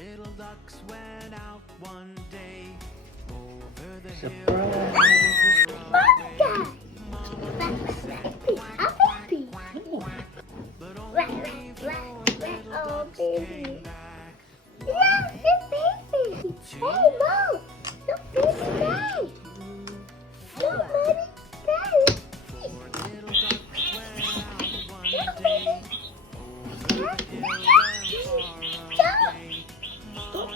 little ducks went out one day over the hill. Surprise! Baby, But Right, only right, four right, little oh, ducks baby. came back. yeah, good baby. Hey, Mo, look, baby, guys. Look, buddy, guys. Four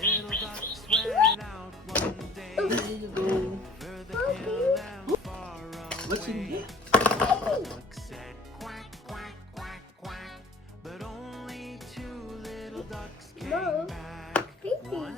little ducks went out one Look, day baby. over the hill and far away. Ruff, ruff, ruff, ruff, ruff, ruff. What's in here? Said quack, quack, quack, quack, but only two little ducks came Mo, back. baby. One